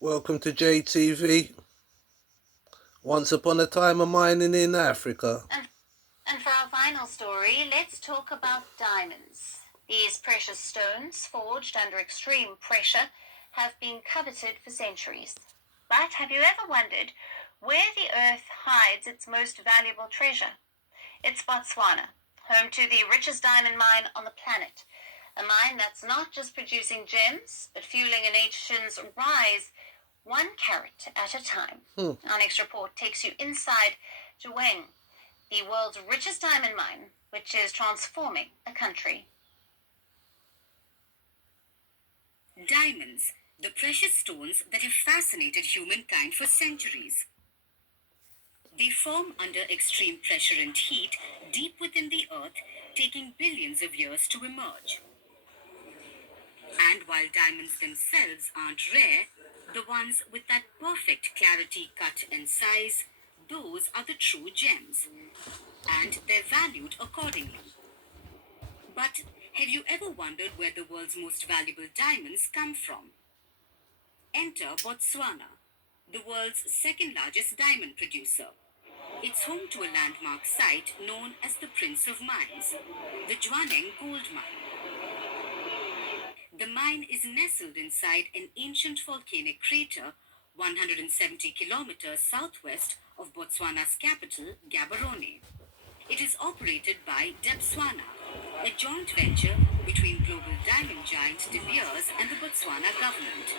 Welcome to JTV. Once upon a time, a mining in Africa. And for our final story, let's talk about diamonds. These precious stones, forged under extreme pressure, have been coveted for centuries. But have you ever wondered where the earth hides its most valuable treasure? It's Botswana, home to the richest diamond mine on the planet. A mine that's not just producing gems, but fueling a nation's rise 1 carat at a time. Our next report takes you inside Jaweng, the world's richest diamond mine, which is transforming a country. Diamonds, the precious stones that have fascinated humankind for centuries. They form under extreme pressure and heat deep within the earth, taking billions of years to emerge. And while diamonds themselves aren't rare, the ones with that perfect clarity, cut, and size, those are the true gems. And they're valued accordingly. But have you ever wondered where the world's most valuable diamonds come from? Enter Botswana, the world's second largest diamond producer. It's home to a landmark site known as the Prince of Mines, the Jwaneng Gold Mine. The mine is nestled inside an ancient volcanic crater 170 kilometers southwest of Botswana's capital, Gaborone. It is operated by Debswana, a joint venture between global diamond giant De Beers and the Botswana government.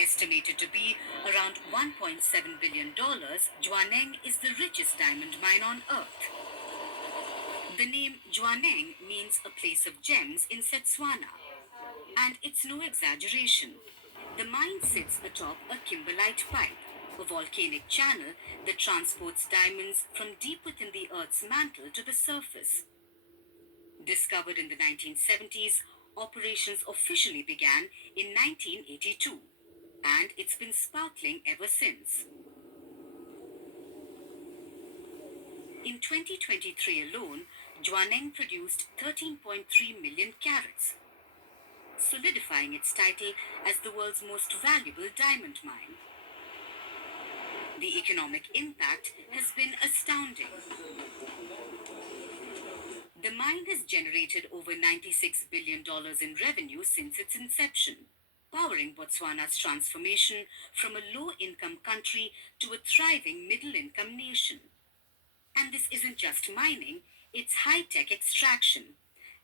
Estimated to be around $1.7 billion, Jwaneng is the richest diamond mine on Earth. The name Jwaneng means a place of gems in Setswana. And it's no exaggeration. The mine sits atop a kimberlite pipe, a volcanic channel that transports diamonds from deep within the Earth's mantle to the surface. Discovered in the 1970s, operations officially began in 1982, and it's been sparkling ever since. In 2023 alone, Jwaneng produced 13.3 million carats, solidifying its title as the world's most valuable diamond mine. The economic impact has been astounding. The mine has generated over $96 billion in revenue since its inception, powering Botswana's transformation from a low-income country to a thriving middle-income nation. And this isn't just mining, it's high-tech extraction.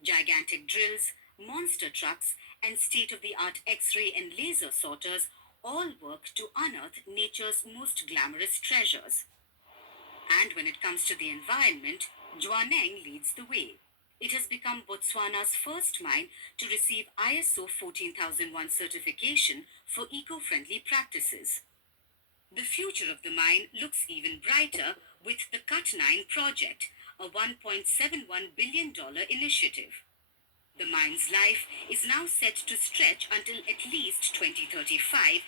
Gigantic drills, monster trucks, and state-of-the-art X-ray and laser sorters all work to unearth nature's most glamorous treasures. And when it comes to the environment, Jwaneng leads the way. It has become Botswana's first mine to receive ISO 14001 certification for eco-friendly practices. The future of the mine looks even brighter with the Cut9 project, a $1.71 billion initiative. The mine's life is now set to stretch until at least 2035,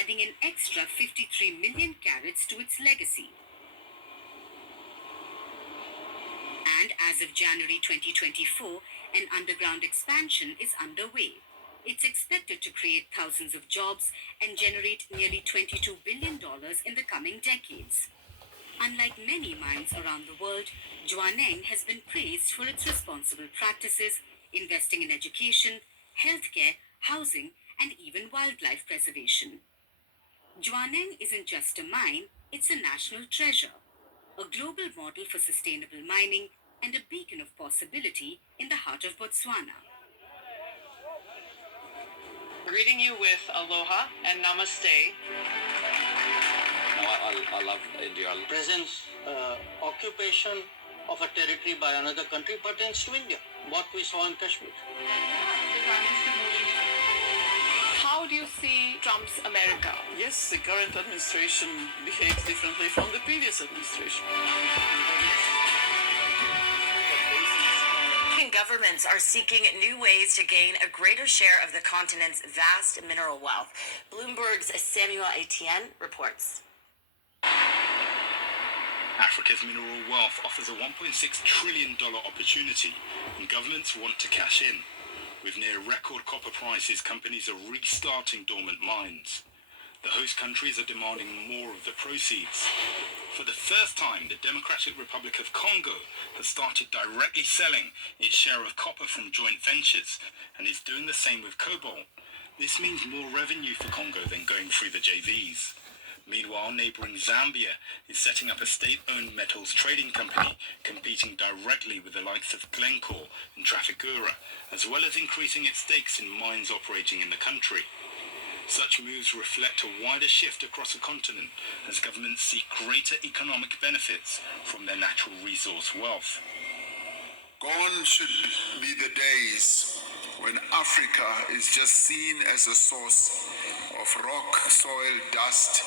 adding an extra 53 million carats to its legacy. And as of January 2024, an underground expansion is underway. It's expected to create thousands of jobs and generate nearly $22 billion in the coming decades. Unlike many mines around the world, Jwaneng has been praised for its responsible practices, investing in education, healthcare, housing, and even wildlife preservation. Jwaneng isn't just a mine, it's a national treasure, a global model for sustainable mining, and a beacon of possibility in the heart of Botswana. Greeting you with aloha and namaste. I love India. Presence, occupation of a territory by another country pertains to India, what we saw in Kashmir. How do you see Trump's America? Yes, the current administration behaves differently from the previous administration. Governments are seeking new ways to gain a greater share of the continent's vast mineral wealth. Bloomberg's Samuel Etienne reports. Africa's mineral wealth offers a $1.6 trillion opportunity, and governments want to cash in. With near record copper prices, companies are restarting dormant mines. The host countries are demanding more of the proceeds. For the first time, the Democratic Republic of Congo has started directly selling its share of copper from joint ventures and is doing the same with cobalt. This means more revenue for Congo than going through the JVs. Meanwhile, neighbouring Zambia is setting up a state-owned metals trading company competing directly with the likes of Glencore and Trafigura, as well as increasing its stakes in mines operating in the country. Such moves reflect a wider shift across the continent as governments seek greater economic benefits from their natural resource wealth. Gone should be the days when Africa is just seen as a source of rock, soil, dust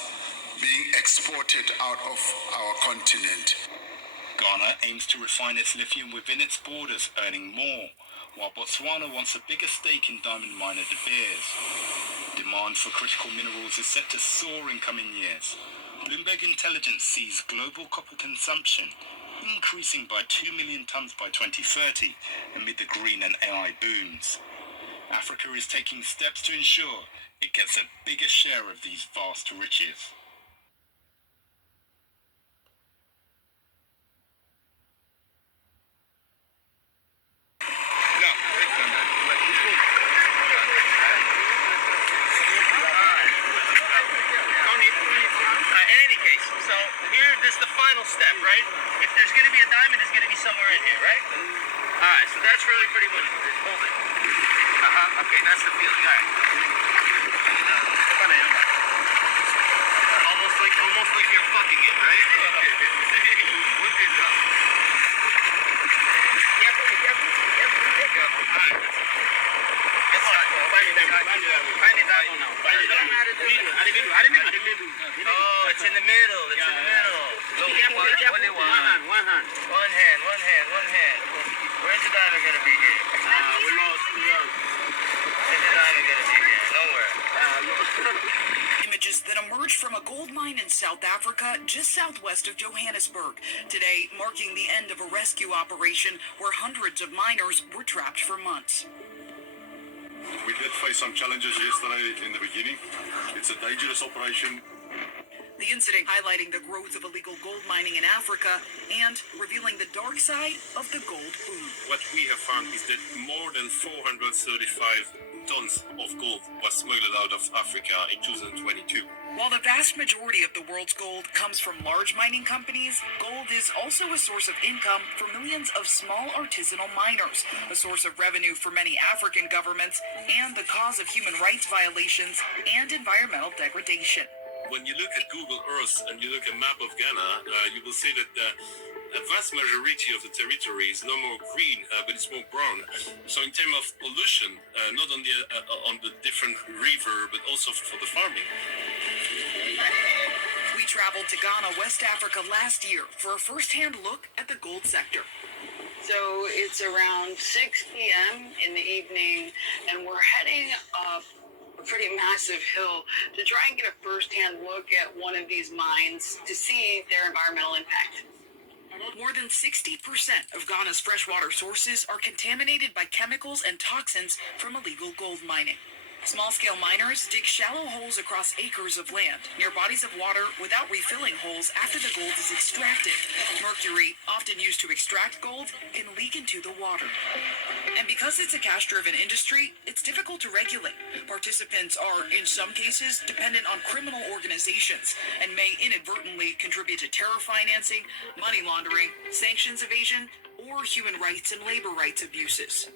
being exported out of our continent. Ghana aims to refine its lithium within its borders, earning more, while Botswana wants a bigger stake in diamond miner De Beers. Demand for critical minerals is set to soar in coming years. Bloomberg Intelligence sees global copper consumption increasing by 2 million tons by 2030 amid the green and AI booms. Africa is taking steps to ensure it gets a bigger share of these vast riches. This is the final step, right? If there's going to be a diamond, it's going to be somewhere in here, right? All right, so that's really pretty much it. Hold it. Okay, that's the feeling. All right. Almost like you're fucking it, right? Look good job. Careful. All right. Oh, it's in the middle. It's in the middle. Only one hand. Where's the diamond gonna be here? We lost. Where's the diamond gonna be here? Nowhere. Images that emerged from a gold mine in South Africa, just southwest of Johannesburg. Today, marking the end of a rescue operation where hundreds of miners were trapped for months. We did face some challenges yesterday in the beginning. It's a dangerous operation. The incident highlighting the growth of illegal gold mining in Africa and revealing the dark side of the gold boom. What we have found is that more than 435 tons of gold was smuggled out of Africa in 2022. While the vast majority of the world's gold comes from large mining companies, gold is also a source of income for millions of small artisanal miners, a source of revenue for many African governments, and the cause of human rights violations and environmental degradation. When you look at Google Earth and you look at a map of Ghana, you will see that a vast majority of the territory is no more green, but it's more brown. So in terms of pollution, not only on the different river, but also for the farming. We traveled to Ghana, West Africa last year for a first-hand look at the gold sector. So it's around 6 p.m. in the evening, and we're heading up a pretty massive hill to try and get a first-hand look at one of these mines to see their environmental impact. More than 60% of Ghana's freshwater sources are contaminated by chemicals and toxins from illegal gold mining. Small-scale miners dig shallow holes across acres of land near bodies of water without refilling holes after the gold is extracted. Mercury, often used to extract gold, can leak into the water. And because it's a cash-driven industry, it's difficult to regulate. Participants are, in some cases, dependent on criminal organizations and may inadvertently contribute to terror financing, money laundering, sanctions evasion, or human rights and labor rights abuses.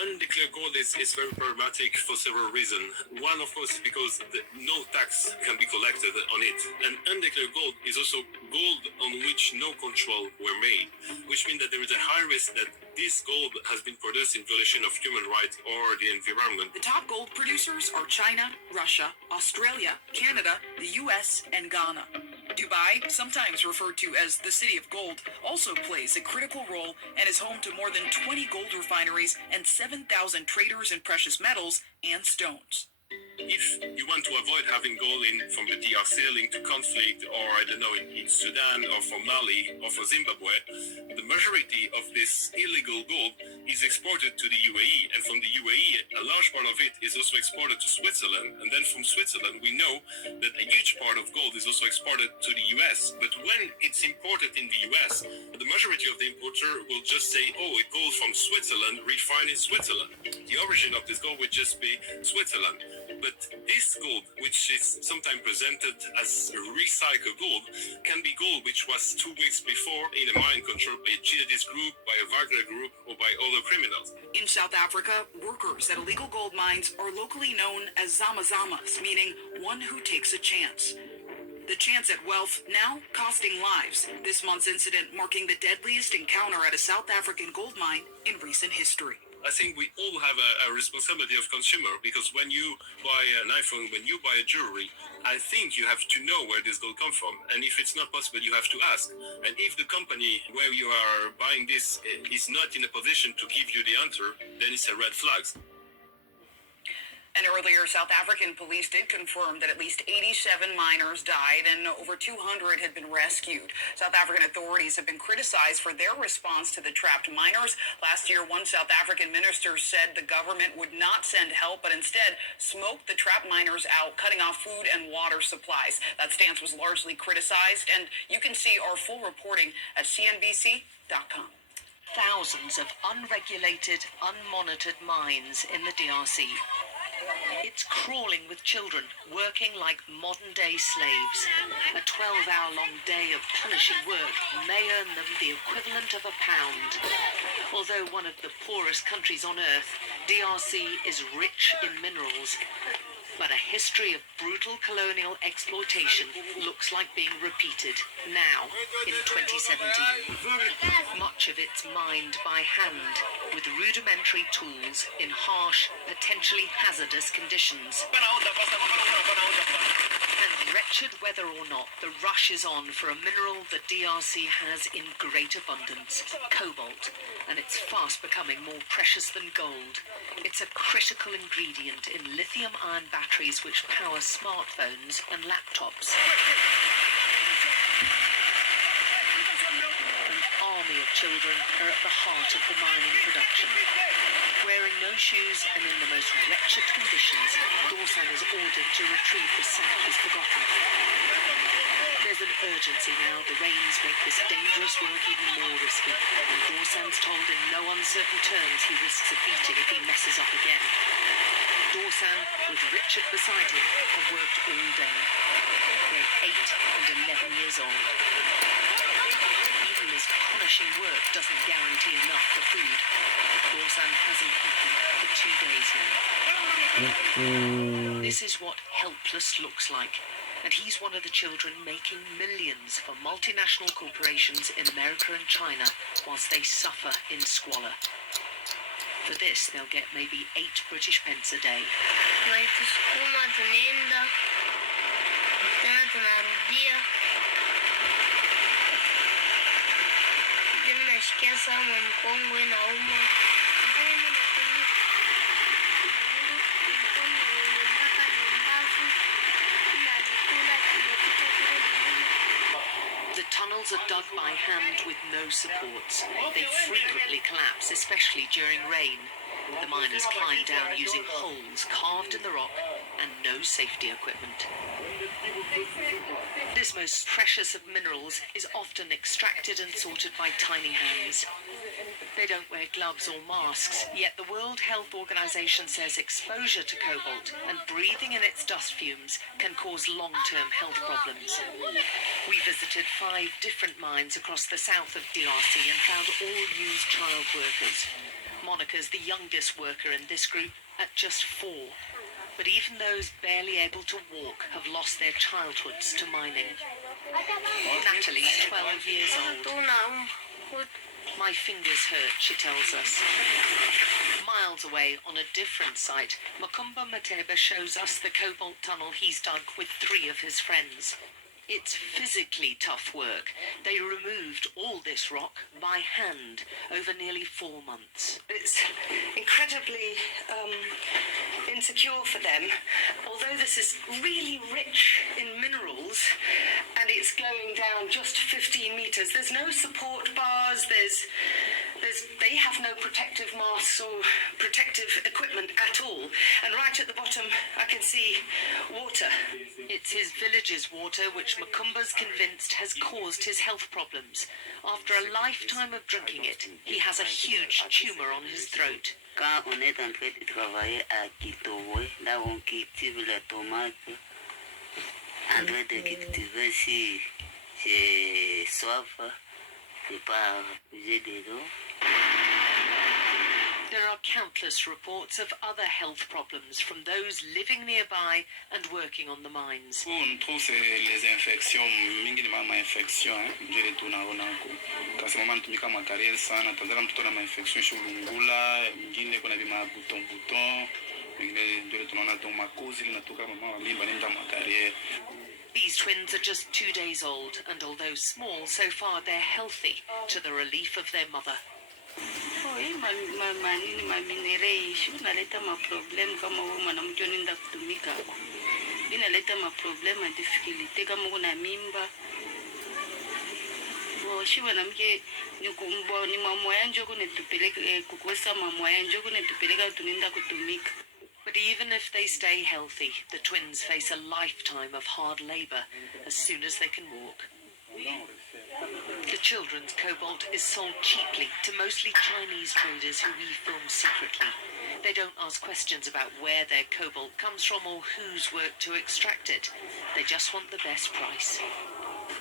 Undeclared gold is very problematic for several reasons. One, of course, is because no tax can be collected on it. And undeclared gold is also gold on which no control were made, which means that there is a high risk that this gold has been produced in violation of human rights or the environment. The top gold producers are China, Russia, Australia, Canada, the US, and Ghana. Dubai, sometimes referred to as the City of Gold, also plays a critical role and is home to more than 20 gold refineries and 7,000 traders in precious metals and stones. if you want to avoid having gold from the DRC linked to conflict, or I don't know, in Sudan or for Mali or for Zimbabwe, the majority of this illegal gold is exported to the UAE, and from the UAE, a large part of it is also exported to Switzerland, and then from Switzerland, we know that a huge part of gold is also exported to the US. But when it's imported in the US, the majority of the importer will just say, oh, it goes from Switzerland, refined in Switzerland. The origin of this gold would just be Switzerland. But this gold, which is sometimes presented as recycled gold, can be gold which was 2 weeks before in a mine controlled by a jihadist group, by a Wagner group, or by other criminals. In South Africa, workers at illegal gold mines are locally known as zamazamas, meaning one who takes a chance. The chance at wealth now costing lives. This month's incident marking the deadliest encounter at a South African gold mine in recent history. I think we all have a responsibility of consumer, because when you buy an iPhone, when you buy a jewelry, I think you have to know where this gold comes from. And if it's not possible, you have to ask. And if the company where you are buying this is not in a position to give you the answer, then it's a red flag. And earlier, South African police did confirm that at least 87 miners died and over 200 had been rescued. South African authorities have been criticized for their response to the trapped miners. Last year, one South African minister said the government would not send help, but instead smoked the trapped miners out, cutting off food and water supplies. That stance was largely criticized, and you can see our full reporting at cnbc.com. Thousands of unregulated, unmonitored mines in the DRC. It's crawling with children, working like modern-day slaves. A 12-hour-long day of punishing work may earn them the equivalent of £1. Although one of the poorest countries on earth, DRC is rich in minerals. But a history of brutal colonial exploitation looks like being repeated now in 2017. Much of it's mined by hand with rudimentary tools in harsh, potentially hazardous conditions. And wretched whether or not, the rush is on for a mineral the DRC has in great abundance, cobalt, and it's fast becoming more precious than gold. It's a critical ingredient in lithium-ion batteries which power smartphones and laptops. An army of children are at the heart of the mining production. Wearing no shoes and in the most wretched conditions, Dorsan is ordered to retrieve the sack he's forgotten. There's an urgency now. The rains make this dangerous work even more risky, and Dorsan's told in no uncertain terms he risks a beating if he messes up again. Dorsan, with Richard beside him, have worked all day. They're 8 and 11 years old. Even this punishing work doesn't guarantee enough for food. Dorsan hasn't eaten for 2 days now. This is what helpless looks like. And he's one of the children making millions for multinational corporations in America and China whilst they suffer in squalor. For this, they'll get maybe 8 British pence a day. The tunnels are dug by hand with no supports. They frequently collapse, especially during rain. The miners climb down using holes carved in the rock and no safety equipment. This most precious of minerals is often extracted and sorted by tiny hands. They don't wear gloves or masks, yet the World Health Organization says exposure to cobalt and breathing in its dust fumes can cause long-term health problems. We visited 5 different mines across the south of DRC and found all used child workers. Monica's the youngest worker in this group at just 4. But even those barely able to walk have lost their childhoods to mining. Natalie's 12 years old. My fingers hurt, she tells us. Miles away, on a different site, Makumba Mateba shows us the cobalt tunnel he's dug with 3 of his friends. It's physically tough work. They removed all this rock by hand over nearly 4 months. It's incredibly insecure for them. Although this is really rich in minerals and it's going down just 15 meters, there's no support bars, they have no protective masks or protective equipment at all. And right at the bottom, I can see water. It's his village's water which Makumba's convinced has caused his health problems. After a lifetime of drinking it, he has a huge tumour on his throat. Quand on est en train de travailler à Kitowe, là on cultive la tomate, en train de cultiver si j'ai soif, je pars puiser de l'eau. There are countless reports of other health problems from those living nearby and working on the mines. On trouve c'est les infections, mingi ni mama infection, njere tunaona huko. Kasi mama anatumika makariere sana, tazama mtoto na ma-infection shulungula, mingine kuna bima buton, mingine njere tunaona tu makozi linatoka mama wa mimba nenda makariere. These twins are just 2 days old, and although small, so far they're healthy, to the relief of their mother. Maminereishi unaleta maproblemu kama huyu mwanamke unaenda kutumika, inaleta maproblemu difficulty kama kuna mimba. Shi mwanamke ni mama yangu kunetupeleka kukosa mama yangu kunetupeleka tunaenda kutumika. But even if they stay healthy, the twins face a lifetime of hard labour as soon as they can walk. The children's cobalt is sold cheaply to mostly Chinese traders who refilm secretly. They don't ask questions about where their cobalt comes from or who's worked to extract it. They just want the best price.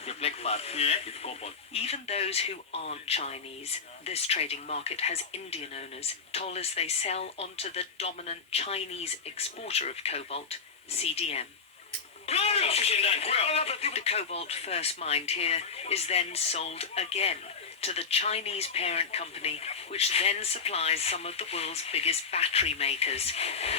The black part, it's cobalt. Even those who aren't Chinese, this trading market has Indian owners, told us they sell onto the dominant Chinese exporter of cobalt, CDM. The cobalt first mined here is then sold again to the Chinese parent company, which then supplies some of the world's biggest battery makers.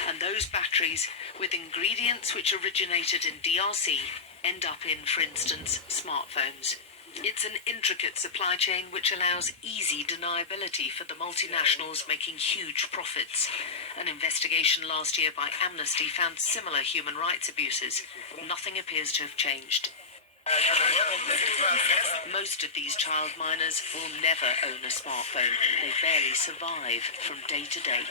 And those batteries, with ingredients which originated in DRC, end up in, for instance, smartphones. It's an intricate supply chain which allows easy deniability for the multinationals making huge profits. An investigation last year by Amnesty found similar human rights abuses. Nothing appears to have changed. Most of these child miners will never own a smartphone. They barely survive from day to day.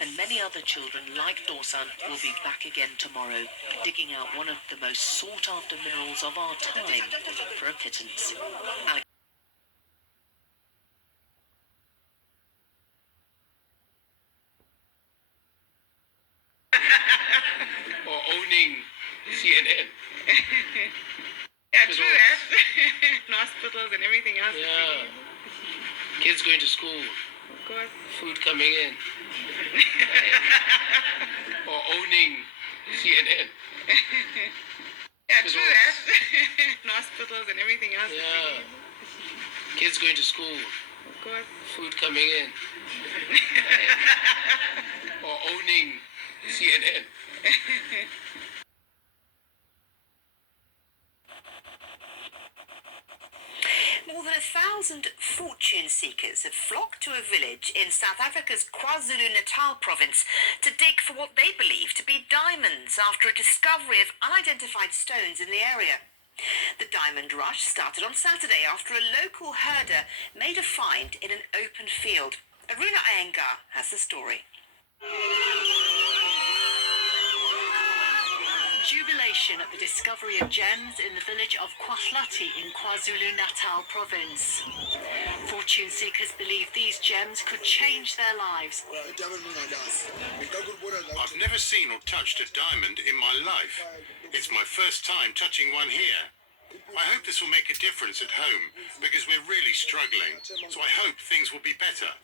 And many other children like Dorsan will be back again tomorrow, digging out one of the most sought-after minerals of our time for a pittance. Or owning CNN. Yeah, true, and hospitals and everything else. Yeah. Kids going to school. Of course. Food coming in. Or owning CNN. Yeah, true, and hospitals and everything else. Yeah. Kids going to school. Of course. Food coming in. Or owning CNN. More than 1,000 fortune seekers have flocked to a village in South Africa's KwaZulu-Natal province to dig for what they believe to be diamonds after a discovery of unidentified stones in the area. The diamond rush started on Saturday after a local herder made a find in an open field. Aruna Iyengar has the story. Jubilation at the discovery of gems in the village of Kwahlati in KwaZulu-Natal province. Fortune seekers believe these gems could change their lives. I've never seen or touched a diamond in my life. It's my first time touching one here. I hope this will make a difference at home because we're really struggling. So I hope things will be better.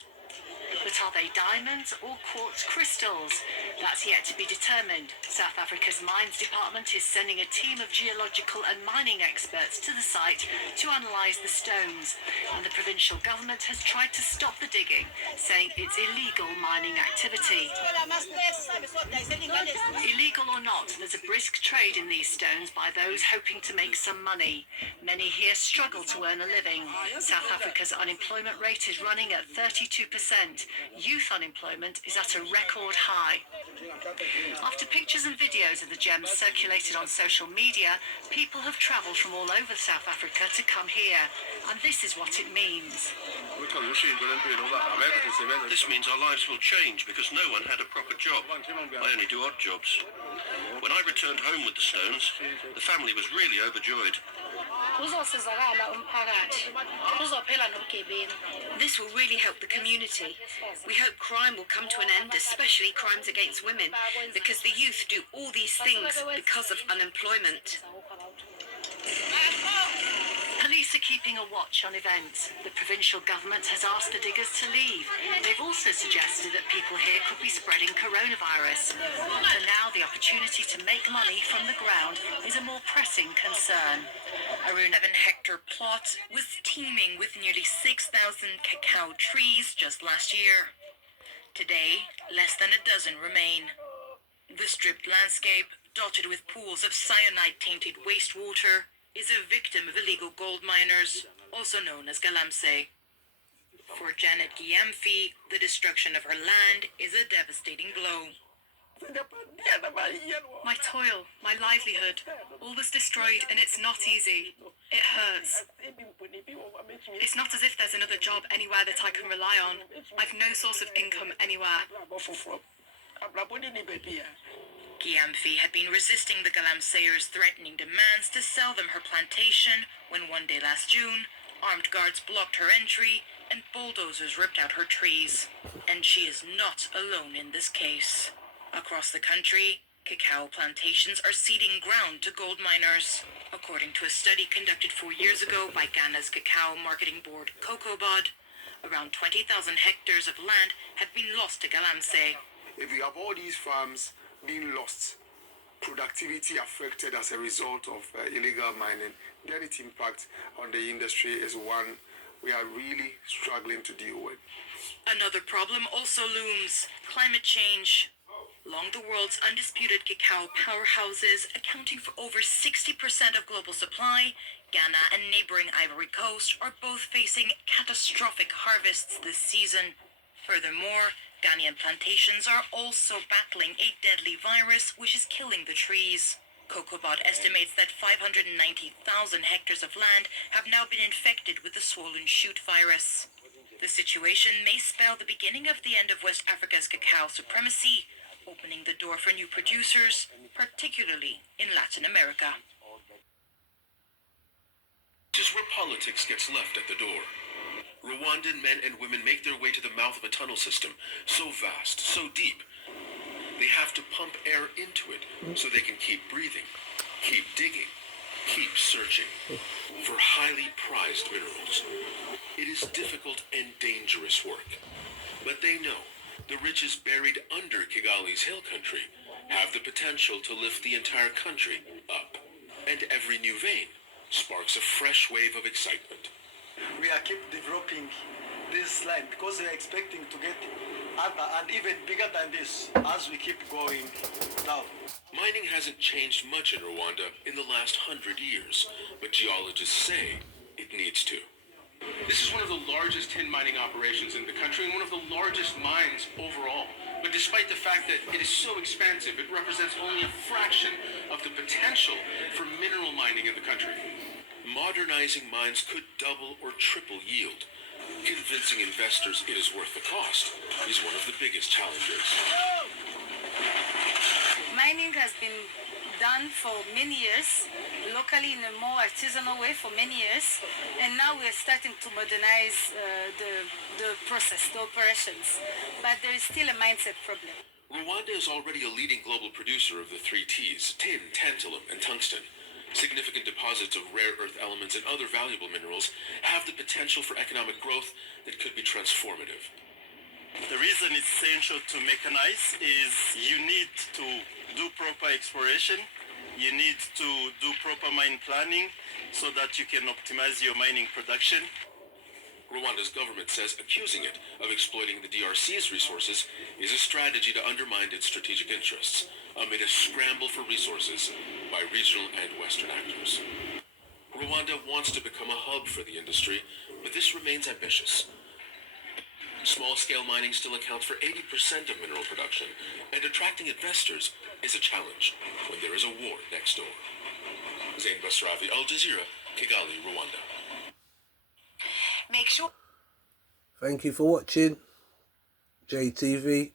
But are they diamonds or quartz crystals? That's yet to be determined. South Africa's Mines Department is sending a team of geological and mining experts to the site to analyse the stones. And the provincial government has tried to stop the digging, saying it's illegal mining activity. Illegal Local or not, there's a brisk trade in these stones by those hoping to make some money. Many here struggle to earn a living. South Africa's unemployment rate is running at 32%. Youth unemployment is at a record high. After pictures and videos of the gems circulated on social media, people have travelled from all over South Africa to come here, and this is what it means. This means our lives will change because no one had a proper job. I only do odd jobs. When I returned home with the stones, the family was really overjoyed. This will really help the community. We hope crime will come to an end, especially crimes against women, because the youth do all these things because of unemployment. Police are keeping a watch on events. The provincial government has asked the diggers to leave. They've also suggested that people here could be spreading coronavirus. For now, the opportunity to make money from the ground is a more pressing concern. Around 7-hectare plot was teeming with nearly 6,000 cacao trees just last year. Today, less than a dozen remain. The stripped landscape, dotted with pools of cyanide-tainted wastewater, is a victim of illegal gold miners, also known as Galamsey. For Janet Gyamfi, the destruction of her land is a devastating blow. My toil, my livelihood, all was destroyed, and it's not easy. It hurts. It's not as if there's another job anywhere that I can rely on. I've no source of income anywhere. Gyamfi had been resisting the Galamseyers' threatening demands to sell them her plantation when one day last June, armed guards blocked her entry and bulldozers ripped out her trees. And she is not alone in this case. Across the country, cacao plantations are ceding ground to gold miners. According to a study conducted 4 years ago by Ghana's cacao marketing board, COCOBOD, around 20,000 hectares of land have been lost to Galamsey. If you have all these farms being lost, productivity affected as a result of illegal mining, then its impact on the industry is one we are really struggling to deal with. Another problem also looms: climate change. Along the world's undisputed cacao powerhouses, accounting for over 60% of global supply, Ghana and neighboring Ivory Coast are both facing catastrophic harvests this season. Furthermore, Ghanaian plantations are also battling a deadly virus which is killing the trees. COCOBOD estimates that 590,000 hectares of land have now been infected with the swollen shoot virus. The situation may spell the beginning of the end of West Africa's cacao supremacy, opening the door for new producers, particularly in Latin America. This is where politics gets left at the door. Rwandan men and women make their way to the mouth of a tunnel system so vast, so deep. They have to pump air into it so they can keep breathing, keep digging, keep searching for highly prized minerals. It is difficult and dangerous work, but they know the riches buried under Kigali's hill country have the potential to lift the entire country up. And every new vein sparks a fresh wave of excitement. We are keep developing this line because we are expecting to get other and even bigger than this as we keep going down. Mining hasn't changed much in Rwanda in the last 100 years, but geologists say it needs to. This is one of the largest tin mining operations in the country and one of the largest mines overall. But despite the fact that it is so expansive, it represents only a fraction of the potential for mineral mining in the country. Modernizing mines could double or triple yield. Convincing investors it is worth the cost is one of the biggest challenges. Mining has been done for many years, locally in a more artisanal way for many years, and now we're starting to modernize the process, the operations. But there is still a mindset problem. Rwanda is already a leading global producer of the 3 Ts, tin, tantalum, and tungsten. Significant deposits of rare earth elements and other valuable minerals have the potential for economic growth that could be transformative. The reason it's essential to mechanize is you need to do proper exploration, you need to do proper mine planning so that you can optimize your mining production. Rwanda's government says accusing it of exploiting the DRC's resources is a strategy to undermine its strategic interests amid a scramble for resources by regional and Western actors. Rwanda wants to become a hub for the industry, but this remains ambitious. Small-scale mining still accounts for 80% of mineral production, and attracting investors is a challenge when there is a war next door. Zain Basravi, Al Jazeera, Kigali, Rwanda. Make sure. Thank you for watching. JTV.